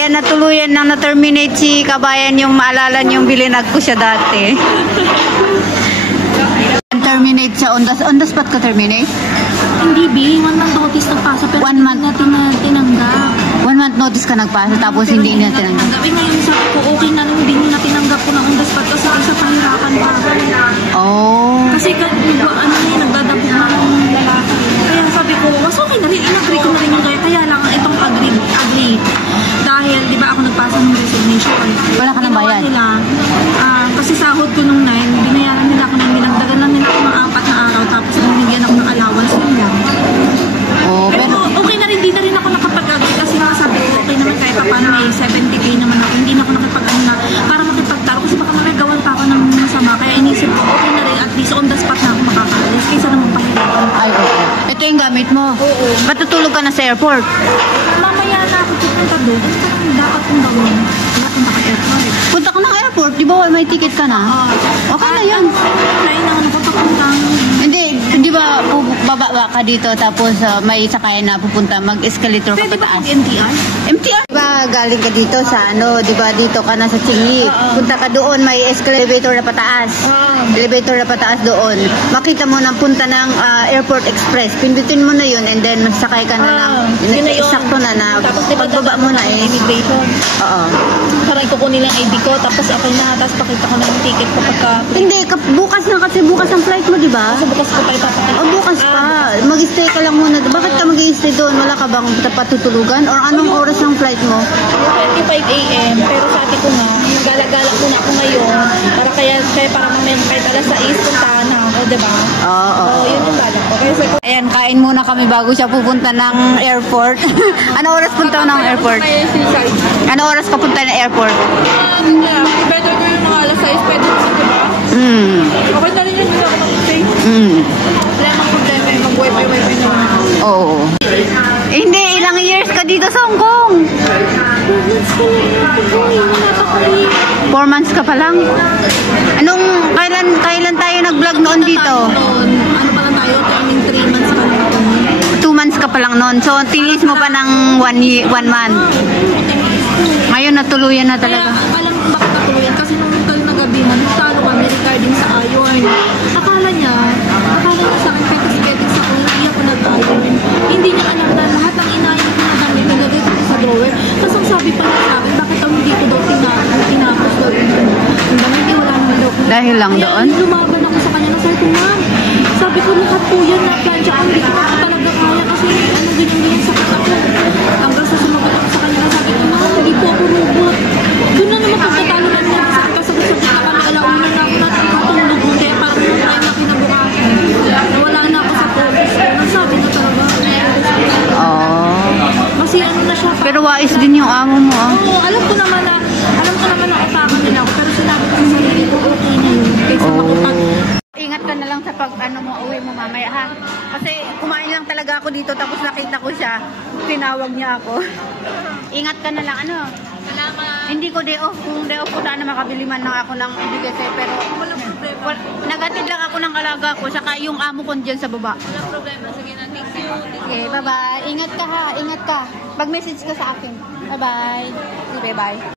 Yan, natuluyan nang na-terminate si Kabayan yung maalala niyong bilinag ko siya dati. Terminate siya on the spot ka terminate? Hindi, B. 1 month notice nagpasa pero 1 month natin na tinanggap. 1 month notice ka nagpasa tapos hindi niya tinanggap. Ngayon sabi ko, okay na nung hindi niya tinanggap ko na on the spot kasi isa pahirapan pa ako. Oh. Kasi ano na yung nagdadabog na ng lalaki. Kaya sabi ko, mas okay na rin. In-agree ko na rin yung kaya lang itong agree. Dahil, di ba ako nagpasa ng resignation. Wala ka ng bayad? Nila, kasi sahod ko nung 9, binayaran nila ako ng dinagdagan na nila ako ng 4 na araw tapos binigyan ako ng allowance nila. Oh, pero okay na rin, di na rin ako nakapag-agree kasi sabi ko, okay naman kahit paano may 70k naman ako. Hindi na ako nakipag-ano na para makipagtaro kasi baka magagawan pa ako ng masama. Kaya inisip ko, okay na rin at least on the spot na ako makakaalis kaysa naman pahirapan. Ay, okay. Ito yung gamit mo? Oo. Patutulog ka na sa airport? Mamaya na ako pupunta doon. Ano dapat kong gawin? Punta ka airport. Punta ka ng airport? Di ba may ticket ka na? Okay na yan. Kaya na ako napapapuntang. Hindi, di ba bababa ka dito tapos may sakayan na pupunta, mag-escalator ka pataas? Pwede ba MTR? MTR? Di ba galing ka dito sa di ba dito ka na sa Chingy? Punta ka doon, may escalator na pataas. Elevator na pataas doon. Makita mo na punta ng Airport Express. Pindutin mo na yun and then sakay ka na ng sakto na pagbaba mo na immigration. Oo. Parang kukunin lang ID ko tapos ako na tapos pakita ko na yung ticket ko pagka. Hindi, bukas na kasi bukas ang flight mo, di ba? Kasi bukas ko pa ipapakita. Bukas pa. Mag-stay ka lang muna. Bakit ka mag-i-stay doon? Wala ka bang patutulugan? Or anong oras ng flight mo? 25 AM. Pero sabi ko nga, galak-galak muna ako ngayon. Kaya para mamaya kahit alas 6 puntahan na ako, di ba? Oo. Yun yung balak ko. Ayan, kain muna kami bago siya pupunta ng airport. Ano oras punta ng airport? Ano oras ka punta ng airport? Better ko yung mga alas 6. Pwede ko, di ba? Okay na rin yun. Hindi ako mag-stay. Wala mang problema yung mag-wifi na. Oo. Hindi, ilang years ka dito sa Hong Kong? 4 months ka pa lang? Kailan tayo nag-vlog noon dito? Ano pa lang tayo? I mean, 3 months pa lang. 2 months ka pa lang noon. So, tinis mo pa ng 1 month. Ngayon, natuluyan na talaga. Kaya, alam mo bakit natuluyan? Kasi nung nagabi mo, talo kami regarding sa iron. Akala niya sa akin, petis-petis ako, hindi ako nag-iron. Hindi niya alam na lahat ng inayon ko na damit nilagay ko sa drawer. Tapos ang sabi pa niya sa akin, bakit ang hindi ko daw tinapos daw yung hindi wala naman daw. Dahil lang kaya, doon? lumaban ako sa kanya na sabi ko, ma'am, sabi ko lahat po yan na plancha ko, hindi ko talaga kaya kasi ganyan sakit ako. Hanggang sa sumagot ako sa kanya na sabi ko, ma'am, hindi po ako robot. Doon na naman pagkatalo na niya kasi kasabot-sabot na kami, alauna na ako natutulog mo kaya parang yung tayo na kinabukasan. Nawala na ako sa office ko. Nasabi ko talaga. Kasi ano na siya. Pero wais din yung amo mo. Oo, alam ko naman na upakan nila ako pero sinabi ko sa sarili ko, okay na yun. Kaysa makipag... Ingat ka na lang sa uwi mo mamaya ha. Kasi kumain lang talaga ako dito tapos nakita ko siya. Tinawag niya ako. Ingat ka na lang Salamat. Hindi ko day off. Kung day off ko sana makabili man lang ako ng bigas pero Walang problema. nagatid lang ako ng alaga ko saka yung amo ko dyan sa baba. Walang problema. Sige na, thank you. Okay, bye-bye. Ingat ka ha. Ingat ka. Pag-message ka sa akin. Bye-bye. Bye-bye.